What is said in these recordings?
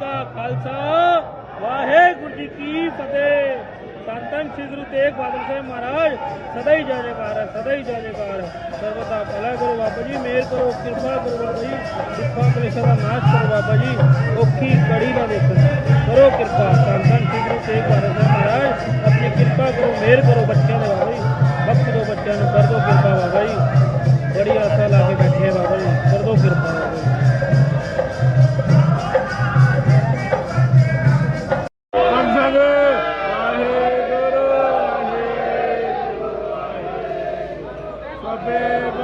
ਕਾ ਖਾਲਸਾ, ਵਾਹਿਗੁਰੂ ਜੀ ਕੀ ਫਤਿਹ। ਧੰਨ ਸ੍ਰੀ ਗੁਰੂ ਤੇਗ ਬਹਾਦਰ ਸਾਹਿਬ ਮਹਾਰਾਜ, ਸਦਾ ਹੀ ਜੈ ਜੈਕਾਰ ਹੈ, ਸਦਾ ਹੀ ਜੈ ਜੈਕਾਰ ਹੈ। ਸਰਬਤਾ ਭਲਾ ਕਰੋ ਬਾਬਾ ਜੀ ਮਿਹਰ ਕਰੋ, ਕਿਰਪਾ ਕਰੋ ਬਾਬਾ ਜੀ ਦੁੱਖਾਂ ਕਲੇਸ਼ਾਂ ਦਾ ਨਾਸ਼ ਕਰੋ ਬਾਬਾ ਜੀ, ਔਖੀ ਕੜੀ ਨਾ ਦੇਖੋ ਕਰੋ ਕਿਰਪਾ, ਧੰਨ ਸ੍ਰੀ ਗੁਰੂ ਤੇਗ ਬਹਾਦਰ ਸਾਹਿਬ ਮਹਾਰਾਜ, ਆਪਣੀ ਕਿਰਪਾ ਕਰੋ ਮਿਹਰ ਕਰੋ ਬੱਚਿਆਂ ਦੇ ਬਾਬਾ ਜੀ ਬਖਸ਼ ਦਿਓ ਬੱਚਿਆਂ ਨੂੰ, ਕਰ ਦਿਓ ਕਿਰਪਾ ਬਾਬਾ ਜੀ। ਬੜੀ ਆਸਾ ਲਾ ਕੇ ਬੈਠੇ ਬਾਬਾ ਜੀ, ਕਰ ਦਿਓ ਕਿਰਪਾ ਬਾਬਾ ਜੀ। Baby.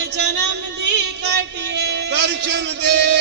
ਜਨਮ ਦੀ ਕਟਿਏ ਦਰਸ਼ਨ ਦੇਖ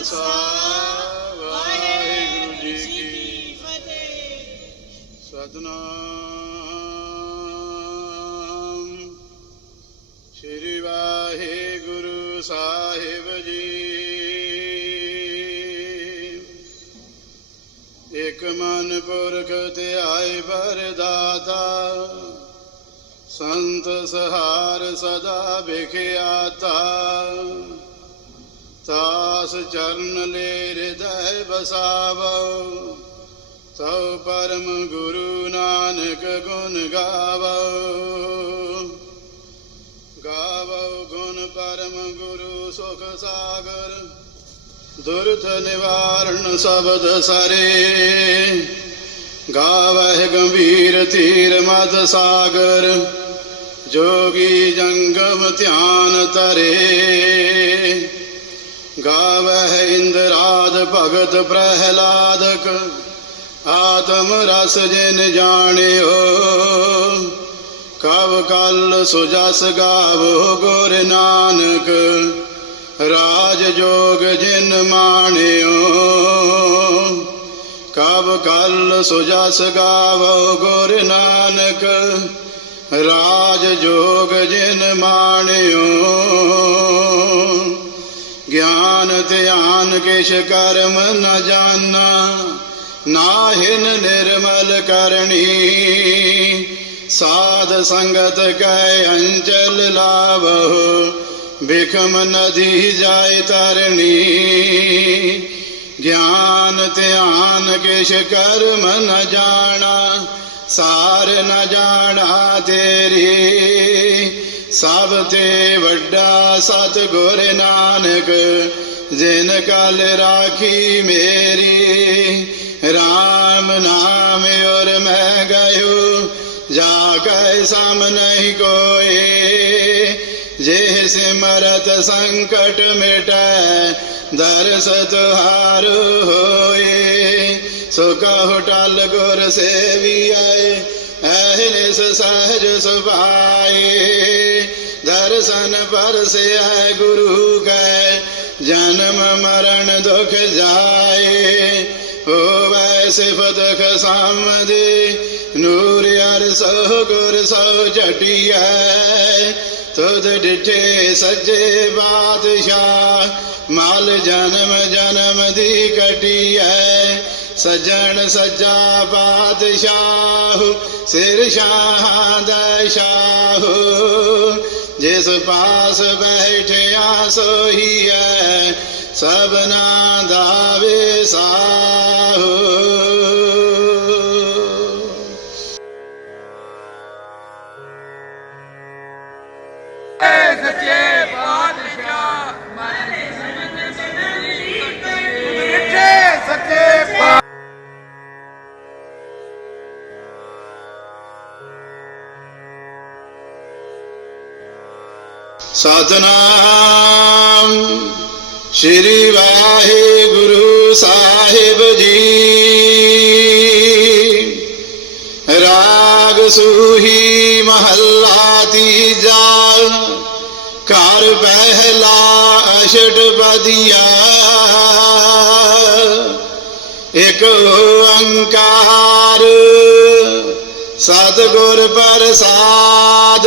ਖਾਲਸਾ ਵਾਹਿਗੁਰੂ ਜੀ ਕੀ ਫਤਿਹ ਸਤਨਾਮ ਸ੍ਰੀ ਵਾਹਿਗੁਰੂ ਸਾਹਿਬ ਜੀ ਇਕ ਮਨ ਪੁਰਖ ਤੇ ਆਏ ਪਰਦਾਤਾ ਸੰਤ ਸਹਾਰ ਸਦਾ ਵਿਖਿਆਤਾ। ਤਾਸ ਚਰਨ ਲੈ ਹਿਰਦੈ ਬਸਾਵੋ ਤਉ ਪਰਮ ਗੁਰੂ ਨਾਨਕ ਗੁਣ ਗਾਵੋ। ਗਾਵੋ ਗੁਣ ਪਰਮ ਗੁਰੂ ਸੁਖ ਸਾਗਰ, ਦੁਰਥ ਨਿਵਾਰਨ ਸ਼ਬਦ ਸਰੇ। ਗਾਵਹਿ ਗੰਭੀਰ ਤੀਰ ਮਦ ਸਾਗਰ, ਜੋਗੀ ਜੰਗਮ ਧਿਆਨ ਤਰੇ। ਗਾਵਹਿ ਇੰਦਰਾਦ ਭਗਤ ਪ੍ਰਹਿਲਾਦਕ, ਆਤਮ ਰਸ ਜਿਨ ਜਾਣਿਓ। ਕਵ ਕਲ ਸੁਜਸ ਗਾਵੋ ਗੁਰ ਨਾਨਕ, ਰਾਜ ਜੋਗ ਜਿਨ ਮਾਣਿਓ। ਕਬ ਕਲ ਸੁਜਸ ਗਾਵੋ ਗੁਰ ਨਾਨਕ, ਰਾਜ ਜੋਗ ਜਿਨ ਮਾਣਿਓ। ज्ञान ध्यान किश कर्म न जाना नाहिन निर्मल करणी। साध संगत कै अंचल लाभ बिखम नदी जाय तरणी। ज्ञान ध्यान किश कर्म न जाना, सार न जाना तेरी। ਸਭ ਤੇ ਵੱਡਾ ਸਤ ਗੁਰ ਨਾਨਕ ਜਿਨ ਕਲ ਰਾਖੀ ਮੇਰੀ RAM ਨਾਮ ਔਰ ਮੈਂ ਗਇਓ ਜਾ ਕੈ ਸਮ ਨਹੀਂ ਕੋਏ ਜੇ ਸਿਮਰਤ ਸੰਕਟ ਮਿਟੈ ਦਰਸ ਤੁਹਾਰ ਹੋਏ ਸੋ ਕਹੋ ਟਲ ਗੁਰ सहज सुभाए दर्शन पर से आए गुरु गए। जन्म मरण दुख जाए। हो वैसे दुख सामदे नूर यार सौ गुर सौ जटिया। तुद डिठे सजे बादशाह। माल जन्म जन्म दी कटिया। सजन सजा बादशाह सिर शाह जिस पास बैठया सोही है सबना दावे साहु Yeah. ਸਤਨਾਮ ਸ਼੍ਰੀ ਵਾਹਿਗੁਰੂ ਸਾਹਿਬ ਜੀ। ਰਾਗ ਸੂਹੀ ਮਹੱਲਾ ਤੀਜਾ। ਘਰ ਪਹਿਲਾ ਅਸ਼ਟਪਦੀਆ ਇਕ ਓੰਕਾਰ। ਸਤਿਗੁਰ ਪ੍ਰਸਾਦ।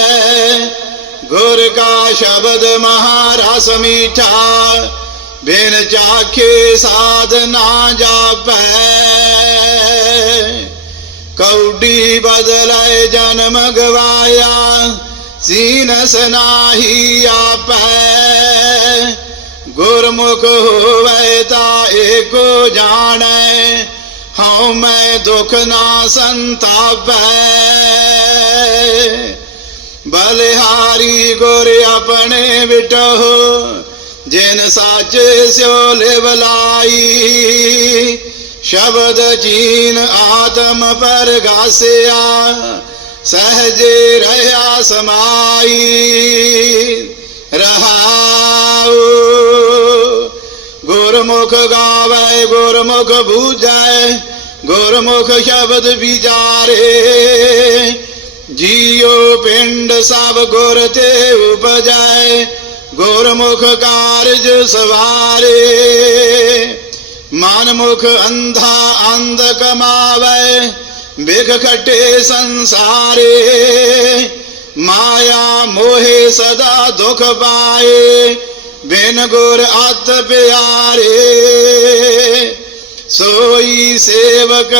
गुर का शब्द महारास मीठा, बिन चाखे साधना जाप। कौडी बदल जन्म गवाया, सीनस नाही आप। गुरमुख होवैता एक जान हूँ मैं दुख ना संताप। है बलिहारी गोरे अपने बिटो जिन साच स्यो लिबलाई शब्द जीन आत्म पर घासया सहजे रहा समाई। रहा गुरमुख गावे, गुरमुख भूजाए गुरमुख शब्द विचारे। ਜੀਉ ਪਿੰਡ ਸਭ ਗੁਰ ਤੇ ਉਪਜੈ ਗੁਰਮੁਖ ਕਾਰਜ ਸਵਾਰੇ। ਮਨ ਅੰਧਾ ਅੰਧ ਕਮਾਵੇ, ਬਿਖ ਖਟੇ ਸੰਸਾਰੇ। ਮਾਇਆ ਮੋਹੇ ਸਦਾ ਦੁਖ ਪਾਏ, ਬਿਨ ਗੁਰ ਅਤ ਪਿਆਰੇ। ਸੋਈ ਸੇਵਕ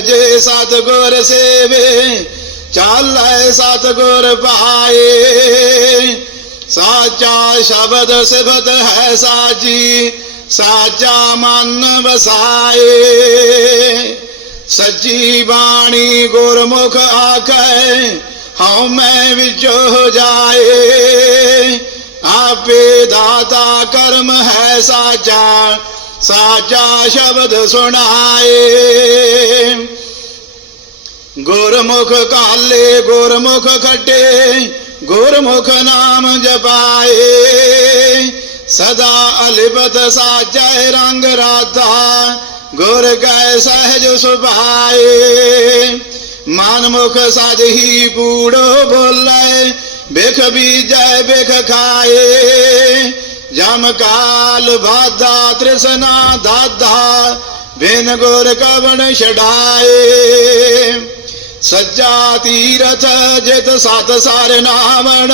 ਜੇ ਸਤ ਗੁਰ ਸੇਵੇ चाल सतगुर बहाए साचा शब्द सिबत है साजी, साचा मन बसाए सच्ची बाणी गुरमुख आख, हूँ मैं विचो जाए। आपे दाता कर्म है साचा साचा शब्द सुनाए। गोरमुख काले, गोरमुख खटे, गोरमुख नाम जपाए। सदा अलिपत साजय रंग राधा, गोर गए सहज सुभाए। मानमुख सज ही पूड़ो बोल बेख भी जय बेख खाए। जम काल भादा तृष्णा दादा बिन गोर कवन छाए सज्जातीरथ जित सात सार नामण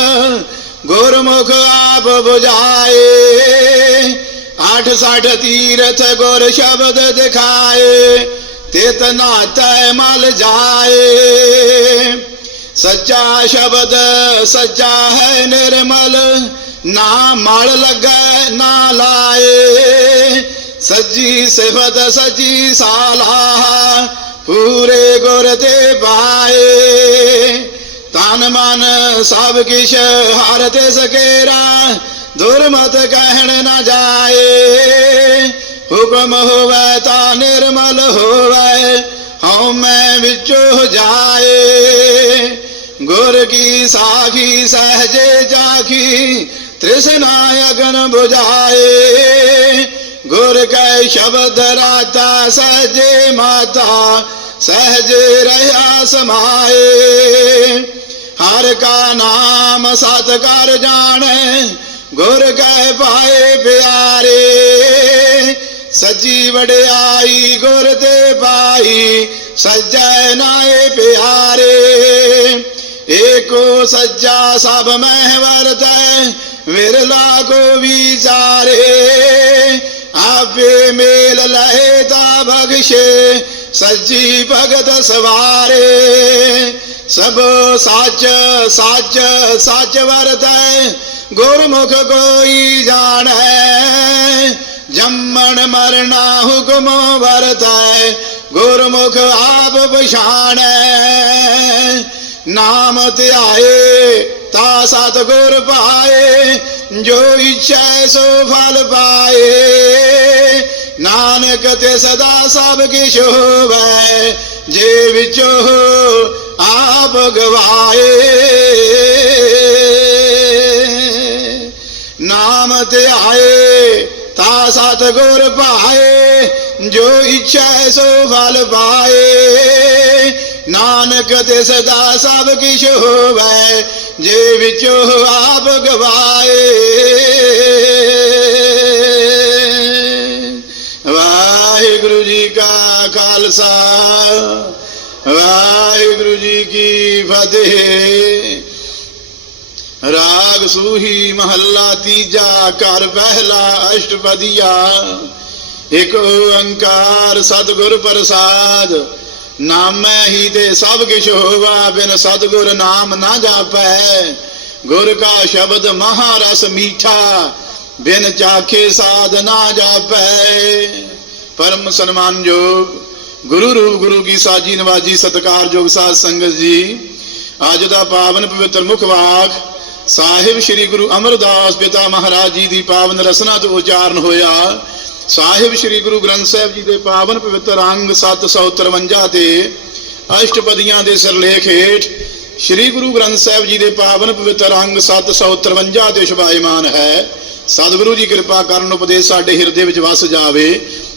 गुरमुख आप बुझाए आठ साठ तीरथ गुर शब्द दिखाए तेतना तय मल जाए सच्चा शब्द सच्चा है निर्मल ना मल लगे ना लाए सज्जी सिफत सजी साला पूरे गुर ते बहाए तन मन सब किश हार ते सकेरा दुर्मत कहण न जाए। हुक्म होवे ता निर्मल होवे हूँ मैं बिचो जाए। गुर की साखी सहजे जाखी, तृष्णा अगन बुझाए। गुर कै शब्द राता सहजे माता, सहज रया समाए हर का नाम सतकार जाने, गुर गए पाए प्यारे। सजी बड़े आई गुर दे पाई सजय नाए प्यारे। एको सज्जा सब मैं वरत, विरला को विचारे। लहे ता भगशे सज्जी भगत सवारे। सब साच साच साच वरत गुरमुख कोई जान है मरना हुक्म वरत गुरमुख आप पछाण नाम त्याए ता सतगुर पाए जो इच्छा सो फल पाए ਨਾਨਕ ਤੇ ਸਦਾ ਸਭ ਕਿਛ ਹੋਵੈ ਜੇ ਵਿੱਚੋ ਆਪ ਗਵਾਏ ਨਾਮ ਧਿਆਏ ਤਾ ਸਤ ਗੁਰ ਭਾਏ ਜੋ ਇੱਛਾ ਸੋ ਫਲ ਪਾਏ ਨਾਨਕ ਤੇ ਸਦਾ ਸਭ ਕਿਛ ਹੋਵੈ ਜੇ ਵਿੱਚੋ ਆਪ ਗਵਾਏ ਖਾਲਸਾ। ਵਾਹਿਗੁਰੂ ਜੀ ਕੀ ਫਤਿਹ। ਰਾਗ ਸੂਹੀ ਮਹੱਲਾ ਤੀਜਾ, ਘਰ ਪਹਿਲਾ ਅਸ਼ਟਪਦੀਆ। ਇਕ ਓੰਕਾਰ ਸਤਿਗੁਰ ਪ੍ਰਸਾਦ, ਨਾਮੈ ਹੀ ਤੇ ਸਭ ਕਿਛ ਹੋਵਾ, ਬਿਨ ਸਤਿਗੁਰ ਨਾਮ ਨਾ ਜਾਪੈ। ਗੁਰ ਕਾ ਸ਼ਬਦ ਮਹਾਰਸ ਮੀਠਾ, ਬਿਨ ਚਾਖੇ ਸਾਧ ਨਾ ਜਾਪੈ। ਪਰਮ ਸਨਮਾਨਯੋਗ ਗੁਰੂ ਰੂਪ ਗੁਰੂ ਕੀ ਸਾਜੀ ਨਵਾਜੀ ਸਤਕਾਰਯੋਗ ਸਾਧ ਸੰਗਤ ਜੀ। ਅੱਜ ਦਾ ਪਾਵਨ ਪਵਿੱਤਰ ਮੁਖ ਵਾਕ, ਸਾਹਿਬ ਸ੍ਰੀ ਗੁਰੂ ਅਮਰਦਾਸ ਪਿਤਾ ਮਹਾਰਾਜ ਜੀ ਦੀ ਪਾਵਨ ਰਸਨਾ ਤੋਂ ਉਚਾਰਨ ਹੋਇਆ। ਸਾਹਿਬ ਸ੍ਰੀ ਗੁਰੂ ਗ੍ਰੰਥ ਸਾਹਿਬ ਜੀ ਦੇ ਪਾਵਨ ਪਵਿੱਤਰ ਅੰਗ 753 ਤੇ ਅਸ਼ਟਪਦੀਆਂ ਦੇ ਸਿਰਲੇਖ ਹੇਠ ਸ੍ਰੀ ਗੁਰੂ ਗ੍ਰੰਥ ਸਾਹਿਬ ਜੀ ਦੇ ਪਾਵਨ ਪਵਿੱਤਰ ਅੰਗ 753 ਤੇ ਸ਼ੁਭਾਇਮਾਨ ਹੈ। ਸਤਿਗੁਰੂ ਜੀ ਕਿਰਪਾ ਕਰਨ ਉਪਦੇਸ਼ ਸਾਡੇ ਹਿਰਦੇ ਵਿੱਚ ਵਸ ਜਾਵੇ।